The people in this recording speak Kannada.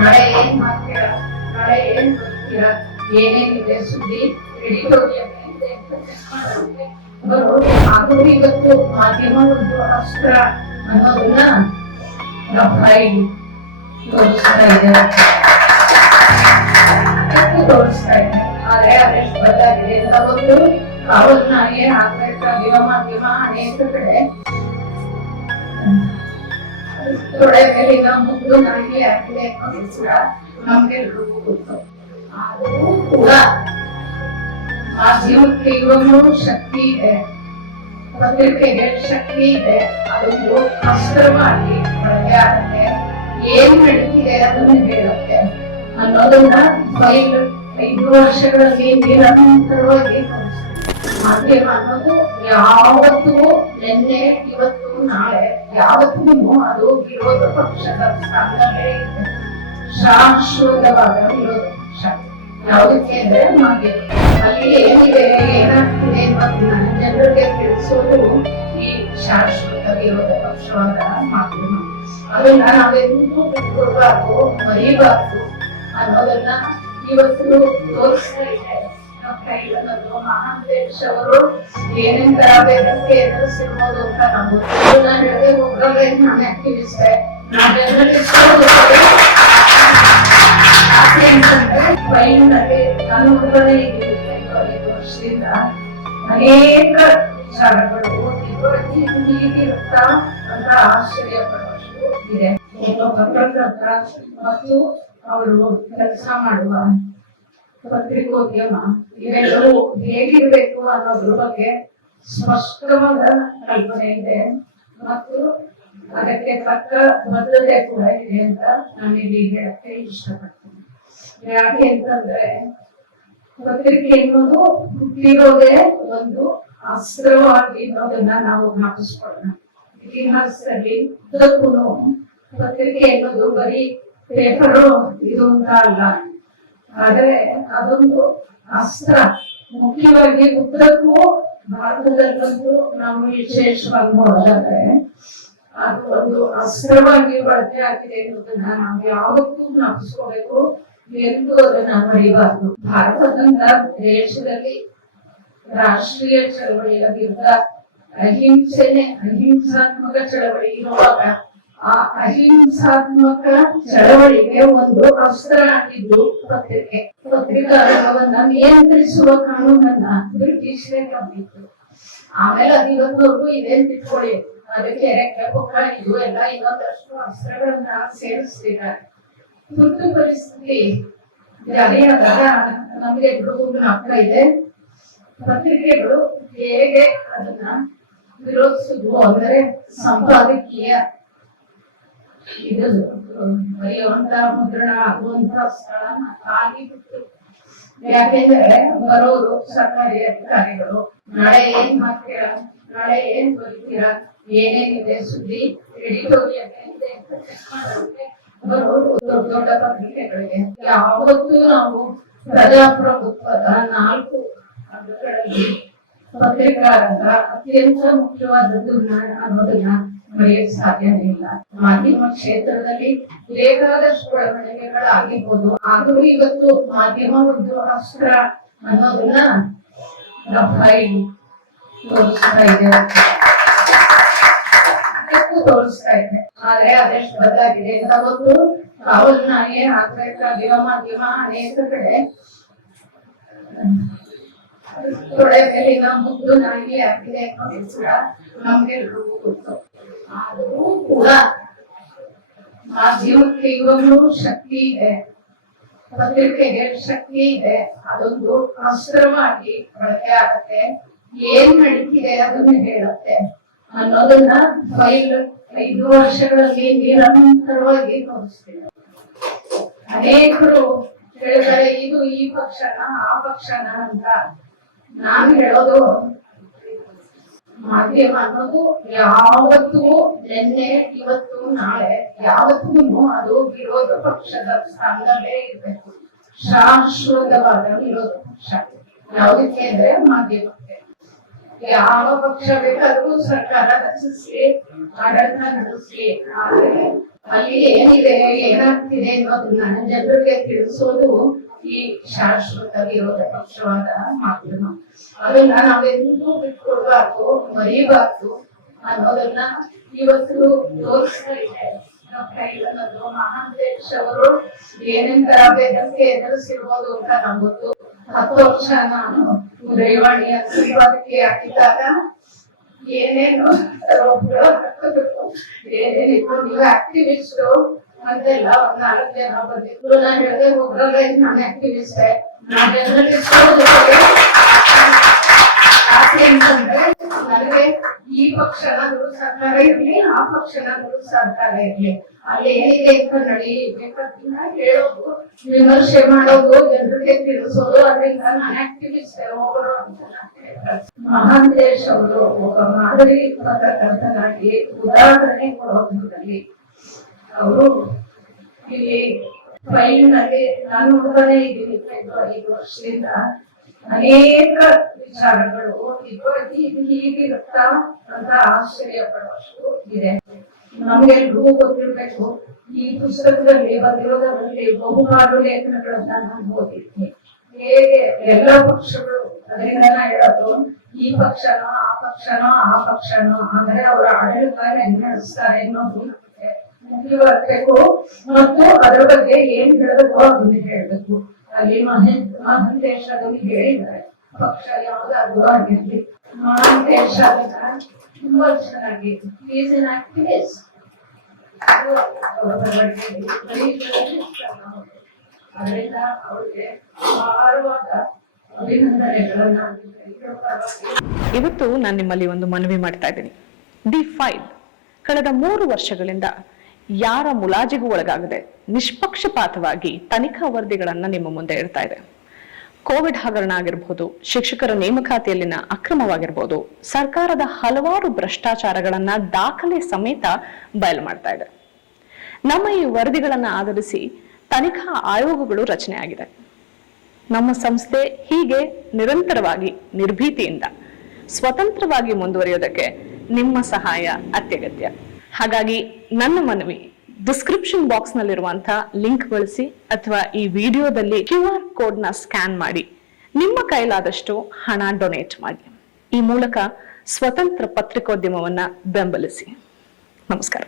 ನಾಳೆ ಏನ್ ಮಾಡ್ತೀರಾ, ನಾಳೆ ಏನ್ ಬರ್ತೀರಾ, ಏನೇನಿದೆ ಸುದ್ದಿ ಎಡಿಟೋರಿಯಲ್ ಇದೆ ಬರೋದು. ಅದು ಇವತ್ತು ಮಾಧ್ಯಮದ್ದು ಅಸ್ತ್ರ ಅನ್ನೋದನ್ನ ತೋರಿಸ್ತಾ ಇದ್ದಾರೆ, ತೋರಿಸ್ತಾ ಇದೆ. ಆದ್ರೆ ಅದೆಷ್ಟು ಬದಲಾಗಿದೆ ಅಂತ ಒಂದು ಅವನ್ನ ಏನ್ ಆಗ್ಬೇಕಾಗಿರೋ ಮಾಧ್ಯಮ ಅನೇಕ ಕಡೆ ತೊಡೆ ಮೇಲಿನ ಮುದ್ದು ನನಗೆ ಆಗಿದೆ ಅನ್ನೋದು ಕೂಡ ನಮ್ಗೆಲ್ರಿಗೂ ಗೊತ್ತು. ಆದರೂ ಕೂಡ ಮಾಧ್ಯಮಕ್ಕೆ ಇವಾಗಲೂ ಶಕ್ತಿ ಇದೆ, ಪತ್ರಿಕೆಗೆ ಶಕ್ತಿ ಇದೆ. ಅದೊಂದು ಅಸ್ತ್ರವಾಗಿ ಬಳಕೆ ಆಗುತ್ತೆ, ಏನ್ ನಡೀತಿದೆ ಅದನ್ನ ಹೇಳುತ್ತೆ ಅನ್ನೋದನ್ನ 5 ವರ್ಷಗಳಲ್ಲಿ ನಿರಂತರವಾಗಿ ಮಾಧ್ಯಮ ಅನ್ನೋದು ಯಾವತ್ತೂ ನಿನ್ನೆ ಇವತ್ತು ನಾಳೆ ಯಾವತ್ತೂ ಅದು ವಿರೋಧ ಪಕ್ಷದ ಸ್ಥಾನದಲ್ಲೇ ಇದೆ. ಶಾಶ್ವತವಾದ ವಿರೋಧ ಪಕ್ಷ ಯಾವುದಕ್ಕೆ ಅಂದ್ರೆ ಮಾಧ್ಯಮ. ಅಲ್ಲಿ ಏನಿದೆ ಏನಾಗ್ತಿದೆ ಅನ್ನೋದನ್ನ ಜನರಿಗೆ ತಿಳಿಸೋದು ಈ ಶಾಶ್ವತ ವಿರೋಧ ಪಕ್ಷವಾದ ಮಾಧ್ಯಮ. ಅದನ್ನ ನಾವೆಂದೂ ಬಿಟ್ಕೊಡ್ಬಾರ್ದು, ಮರಿಬಾರ್ದು ಅನ್ನೋದನ್ನ ಇವತ್ತು ತೋರಿಸ್ತಾ ಇದೆ. ಮಹಾಂತೇಶ್ ಅವರು ಏನೇನ್ ತರಬೇತಿ ಎದುರಿಸಿರ್ಬೋದು ಅಂತ ನಾವು ಹೇಳಿದೆ. ಒಬ್ಬರೇ ನಾನು ಆಕ್ಟಿವಿಸ್ಟ್, ನಾನು ಒಬ್ಬರೇ 25 ವರ್ಷದಿಂದ ಅನೇಕ ವಿಚಾರಗಳು ಹೀಗಿರುತ್ತಾ ಅಂತ ಆಶ್ಚರ್ಯ ಪಡುವಷ್ಟು ಇದೆ. ಪತ್ರಕರ್ತ ಮತ್ತು ಅವರು ಕೆಲಸ ಮಾಡುವ ಪತ್ರಿಕೋದ್ಯಮ ಇವೆಲ್ಲವೂ ಹೇಗಿರ್ಬೇಕು ಅನ್ನೋದ್ರ ಬಗ್ಗೆ ಸ್ಪಷ್ಟವಾದ ಕಲ್ಪನೆ ಇದೆ ಮತ್ತು ಅದಕ್ಕೆ ತಕ್ಕ ಬದ್ಧತೆ ಕೂಡ ಇದೆ ಅಂತ ನಾನು ಇಲ್ಲಿ ಹೇಳಕ್ಕೆ ಇಷ್ಟಪಡ್ತೀನಿ. ಯಾಕೆ ಅಂತಂದ್ರೆ ಪತ್ರಿಕೆ ಎನ್ನುವುದು ಹುಟ್ಟಿರೋದೇ ಒಂದು ಅಸ್ತ್ರವಾಗಿ ಅನ್ನೋದನ್ನ ನಾವು ಜ್ಞಾಪಿಸ್ಕೊಳ್ಳೋಣ. ಇತಿಹಾಸದಲ್ಲಿ ಉದ್ದಕ್ಕೂ ಪತ್ರಿಕೆ ಎನ್ನುವುದು ಬರೀ ಪೇಪರು ಇದು ಅಂತ ಅಲ್ಲ, ಆದ್ರೆ ಅದೊಂದು ಅಸ್ತ್ರ. ಮುಖ್ಯವಾಗಿ ಉದ್ದಕ್ಕೂ ಭಾರತದಲ್ಲಂತೂ ನಾವು ವಿಶೇಷವಾಗಿ ನೋಡೋದಾದ್ರೆ ಅದು ಒಂದು ಅಸ್ತ್ರವಾಗಿ ಬಳಕೆ ಆಗಿದೆ ಅನ್ನೋದನ್ನ ನಾವು ಯಾವತ್ತೂ ಜ್ಞಾಪಿಸ್ಕೋಬೇಕು, ಎಂದು ಅದನ್ನ ಮರಿಬಾರ್ದು. ಭಾರತದಂತ ದೇಶದಲ್ಲಿ ರಾಷ್ಟ್ರೀಯ ಚಳವಳಿಯ ವಿರುದ್ಧ ಅಹಿಂಸಾತ್ಮಕ ಚಳವಳಿ ಇರುವಾಗ ಆ ಅಹಿಂಸಾತ್ಮಕ ಚಳವಳಿಗೆ ಒಂದು ಅಸ್ತ್ರ ಆಗಿದ್ದು ಪತ್ರಿಕೆ. ಪತ್ರಿಕಾರಂಗವನ್ನ ನಿಯಂತ್ರಿಸುವ ಕಾನೂನನ್ನ ಬ್ರಿಟಿಷರೇ ತಂದಿತ್ತು. ಆಮೇಲೆ ಅದು ಇವತ್ತವರೆಗೂ ಇದೆ ಅಂತ ಇಟ್ಕೊಳ್ಳಿ. ಅದಕ್ಕೆ ರೆಕ್ಕೆ ಪುಕ್ಕ ಇದು ಎಲ್ಲ ಇನ್ನೊಂದಷ್ಟು ಅಸ್ತ್ರಗಳನ್ನ ಸೇರಿಸ್ತಿದ್ದಾರೆ. ತುರ್ತು ಪರಿಸ್ಥಿತಿ ಜಾರಿಯಾದಾಗ ನಮ್ಗೆ ಎಲ್ರಿಗೂ ಜ್ಞಾಪಕ ಇದೆ, ಪತ್ರಿಕೆಗಳು ಹೇಗೆ ಅದನ್ನ ವಿರೋಧಿಸಿದ್ವು. ಅಂದರೆ ಸಂಪಾದಕೀಯ ಇದು ಬರೆಯುವಂತ ಮುದ್ರಣ ಆಗುವಂತ ಸ್ಥಳ ಖಾಲಿ ಬಿಟ್ಟು. ಯಾಕೆಂದ್ರೆ ಬರೋರು ಸರ್ಕಾರಿ ಅಧಿಕಾರಿಗಳು, ನಾಳೆ ಏನ್ ಮಾಡ್ತೀರಾ, ನಾಳೆ ಏನ್ ಬರೀತೀರಾ, ಏನೇನಿದೆ ಸುದ್ದಿ ಎಡಿಟೋರಿಯಲ್ ಇದೆ ಅಂತ ಚೆಕ್ ಮಾಡೋದಕ್ಕೆ ಬರೋರು ದೊಡ್ಡ ದೊಡ್ಡ ಪತ್ರಿಕೆಗಳಿಗೆ. ಯಾವತ್ತೂ ನಾವು ಪ್ರಜಾಪ್ರಭುತ್ವದ 4 ಹಂತಗಳಲ್ಲಿ ಪತ್ರಿಕಾರಂಗ ಅತ್ಯಂತ ಮುಖ್ಯವಾದದ್ದು ಅನ್ನೋದನ್ನ ಮರೆಯಕ್ಕೆ ಸಾಧ್ಯನೇ ಇಲ್ಲ. ಮಾಧ್ಯಮ ಕ್ಷೇತ್ರದಲ್ಲಿ ಬೇಕಾದಷ್ಟು ಬೆಳವಣಿಗೆಗಳಾಗಿರ್ಬೋದು, ಆದರೂ ಇವತ್ತು ಮಾಧ್ಯಮ ಒಂದು ಅಸ್ತ್ರ ಅನ್ನೋದನ್ನ ತೋರಿಸ್ತಾ ಇದೆ. ಆದ್ರೆ ಅದೆಷ್ಟು ಬದಲಾಗಿದೆ ಅಂತ ಒಂದು ಅವನ್ನ ಏನ್ ಆಗ್ಬೇಕಾಗಿರೋ ಮಾಧ್ಯಮ ಅನೇಕ ಕಡೆ ತೊಡೆ ಮೇಲಿನ ಮುದ್ದು ನನಗೆ ಆಗಿದೆ ಅನ್ನೋದು ಕೂಡ ನಮ್ಗೆಲ್ರಿಗೂ ಗೊತ್ತು. ಆದರೂ ಕೂಡ ಮಾಧ್ಯಮಕ್ಕೆ ಇವಾಗಲೂ ಶಕ್ತಿ ಇದೆ, ಪತ್ರಿಕೆಗೆ ಶಕ್ತಿ ಇದೆ. ಅದೊಂದು ಅಸ್ತ್ರವಾಗಿ ಬಳಕೆ ಆಗುತ್ತೆ, ಏನ್ ನಡೀತಿದೆ ಅದನ್ನ ಹೇಳುತ್ತೆ ಅನ್ನೋದನ್ನ 5 ವರ್ಷಗಳಲ್ಲಿ ನಿರಂತರವಾಗಿ ತೋರಿಸ್ತೀವಿ. ಅನೇಕರು ಹೇಳಿದರೆ ಇದು ಈ ಪಕ್ಷನ ಆ ಪಕ್ಷನ ಅಂತ. ನಾನು ಹೇಳೋದು ಮಾಧ್ಯಮ ಅನ್ನೋದು ಯಾವತ್ತೂ ನಿನ್ನೆ ಇವತ್ತು ನಾಳೆ ಯಾವತ್ತೂ ಅದು ವಿರೋಧ ಪಕ್ಷದ ಸ್ಥಾನದಲ್ಲೇ ಇರಬೇಕು. ಶಾಶ್ವತವಾದ ವಿರೋಧ ಪಕ್ಷ ಯಾವುದಕ್ಕೆ ಅಂದ್ರೆ ಮಾಧ್ಯಮಕ್ಕೆ. ಯಾವ ಪಕ್ಷ ಬೇಕಾದ್ರೂ ಸರ್ಕಾರ ರಚಿಸಿ ಆಡಳಿತ ನಡೆಸಲಿ, ಆದ್ರೆ ಅಲ್ಲಿ ಏನಿದೆ ಏನಾಗ್ತಿದೆ ಅನ್ನೋದನ್ನ ಜನರಿಗೆ ತಿಳಿಸೋದು ಈ ಶಾಶ್ವತ ವಿರೋಧ ಪಕ್ಷವಾದ ಮಾತನ್ನು. ಅದನ್ನ ನಾವೆಂದೂ ಬಿಟ್ಕೊಡ್ಬಾರ್ದು, ಮರಿಬಾರ್ದು ಅನ್ನೋದನ್ನ ಇವತ್ತು ತೋರಿಸ್ತಾ ಇದೆ. ಮಹಾಂತೇಶ್ ಅವರು ಏನೆಂತರ ಬೆದರಿಕೆ ಎದುರಿಸಿರ್ಬೋದು ಅಂತ ನಮ್ಗೆ ಗೊತ್ತು. 10 ವರ್ಷ ನಾನು ರೇವಾಣಿಯ ಸಂಪಾದಕಿ ಹಾಕಿದಾಗ ಏನೇನು ಏನೇನಿತ್ತು, ನೀವು ಆಕ್ಟಿವಿಸ್ಟ್ ಅಂತೆಲ್ಲ 4 ಜನ ಬಂದಿದ್ರು. ನಾನು ಹೇಳಿದೆ ಒಬ್ಬರಲ್ಲೇ ನಾನು ಆಕ್ಟಿವಿಸ್ಟ್, ನಾನು ಜರ್ನಲಿಸ್ಟ್. ಯಾಕೆಂತಂದ್ರೆ ನನಗೆ ಈ ಪಕ್ಷನಾದ್ರೂ ಸರ್ಕಾರ ಇರ್ಲಿ, ಆ ಪಕ್ಷನಾದ್ರೂ ಸರ್ಕಾರ ಇರ್ಲಿ, ಅಲ್ಲಿ ಏನಿದೆ ಅಂತ ನಡೀಬೇಕಂತ ಹೇಳೋದು, ವಿಮರ್ಶೆ ಮಾಡೋದು, ಜನರಿಗೆ ತಿಳಿಸೋದು, ಅದರಿಂದ ನಾನು ಆಕ್ಟಿವಿಸ್ಟ್ ಹೋಗೋರು ಅಂತ ಮಹಾಂತೇಶ್ ಅವರು ಒಬ್ಬ ಮಾದರಿ ಪತ್ರಕರ್ತನಾಗಿ ಉದಾಹರಣೆ ಕೊಡೋದ್ರಲ್ಲಿ ಅವರು ಇಲ್ಲಿ ಫೈಲ್ನಲ್ಲಿ ನಾನು ನೋಡ್ತಾನೆ ಇದ್ದೀನಿ 5 ವರ್ಷದಿಂದ ಅನೇಕ ವಿಚಾರಗಳು ಇದು ಹೀಗಿರುತ್ತಾ ಅಂತ ಆಶ್ಚರ್ಯ ಪಡುವಷ್ಟು ಇದೆ. ನಮ್ಗೆಲ್ರಿಗೂ ಗೊತ್ತಿರ್ಬೇಕು, ಈ ಪುಸ್ತಕದಲ್ಲಿ ಬಂದಿರೋದರಲ್ಲಿ ಬಹುಪಾಲು ಲೇಖನಗಳನ್ನ ನಾನು ಓದಿದ್ದೀನಿ. ಹೇಗೆ ಎಲ್ಲ ಪಕ್ಷಗಳು, ಅದರಿಂದ ನಾ ಹೇಳೋದು, ಈ ಪಕ್ಷನೋ ಆ ಪಕ್ಷನೋ ಆ ಪಕ್ಷನೋ ಅಂದ್ರೆ ಅವರ ಆಡಳಿತ ಹೆಂಗ್ ನಡೆಸ್ತಾರೆ ಅನ್ನೋದು ಮುಂದುವರೆಬೇಕು ಮತ್ತು ಅದರ ಬಗ್ಗೆ ಏನ್ ಹೇಳಬೇಕು ಅದನ್ನ ಹೇಳ್ಬೇಕು. ಅಲ್ಲಿ ಮಹಾಂತೇಶ್ ಅದನ್ನು ಹೇಳಿದ್ದಾರೆ, ಪಕ್ಷ ಯಾವ್ದಾದ್ರು ಆಗಿರ್ಲಿ. ಮಹಾಂತೇಶ್ ಅದನ್ನ ತುಂಬಾ ಚೆನ್ನಾಗಿ ಆಕ್ಟಿವಿಸ್ಟ್ ಅದರಿಂದ ಅವರಿಗೆ ಭಾರವಾದ ಅಭಿನಂದನೆಗಳನ್ನ. ಇವತ್ತು ನಾನು ನಿಮ್ಮಲ್ಲಿ ಒಂದು ಮನವಿ ಮಾಡ್ತಾ ಇದ್ದೀನಿ. ದಿ ಫೈಲ್ ಕಳೆದ 3 ವರ್ಷಗಳಿಂದ ಯಾರ ಮುಲಾಜಿಗೂ ಒಳಗಾಗದೆ ನಿಷ್ಪಕ್ಷಪಾತವಾಗಿ ತನಿಖಾ ವರದಿಗಳನ್ನ ನಿಮ್ಮ ಮುಂದೆ ಇಡ್ತಾ ಇದೆ. ಕೋವಿಡ್ ಹಗರಣ ಆಗಿರ್ಬೋದು, ಶಿಕ್ಷಕರ ನೇಮಕಾತಿಯಲ್ಲಿನ ಅಕ್ರಮವಾಗಿರ್ಬೋದು, ಸರ್ಕಾರದ ಹಲವಾರು ಭ್ರಷ್ಟಾಚಾರಗಳನ್ನ ದಾಖಲೆ ಸಮೇತ ಬಯಲು ಮಾಡ್ತಾ ಇದೆ. ನಮ್ಮ ಈ ವರದಿಗಳನ್ನ ಆಧರಿಸಿ ತನಿಖಾ ಆಯೋಗಗಳು ರಚನೆ ಆಗಿದೆ. ನಮ್ಮ ಸಂಸ್ಥೆ ಹೀಗೆ ನಿರಂತರವಾಗಿ ನಿರ್ಭೀತಿಯಿಂದ ಸ್ವತಂತ್ರವಾಗಿ ಮುಂದುವರಿಯೋದಕ್ಕೆ ನಿಮ್ಮ ಸಹಾಯ ಅತ್ಯಗತ್ಯ. ಹಾಗಾಗಿ ನನ್ನ ಮನವಿ, ಡಿಸ್ಕ್ರಿಪ್ಷನ್ ಬಾಕ್ಸ್ ನಲ್ಲಿರುವಂತಹ ಲಿಂಕ್ ಬಳಸಿ ಅಥವಾ ಈ ವಿಡಿಯೋದಲ್ಲಿ QR ಕೋಡ್ ನ ಸ್ಕ್ಯಾನ್ ಮಾಡಿ ನಿಮ್ಮ ಕೈಲಾದಷ್ಟು ಹಣ ಡೊನೇಟ್ ಮಾಡಿ. ಈ ಮೂಲಕ ಸ್ವತಂತ್ರ ಪತ್ರಿಕೋದ್ಯಮವನ್ನ ಬೆಂಬಲಿಸಿ. ನಮಸ್ಕಾರ.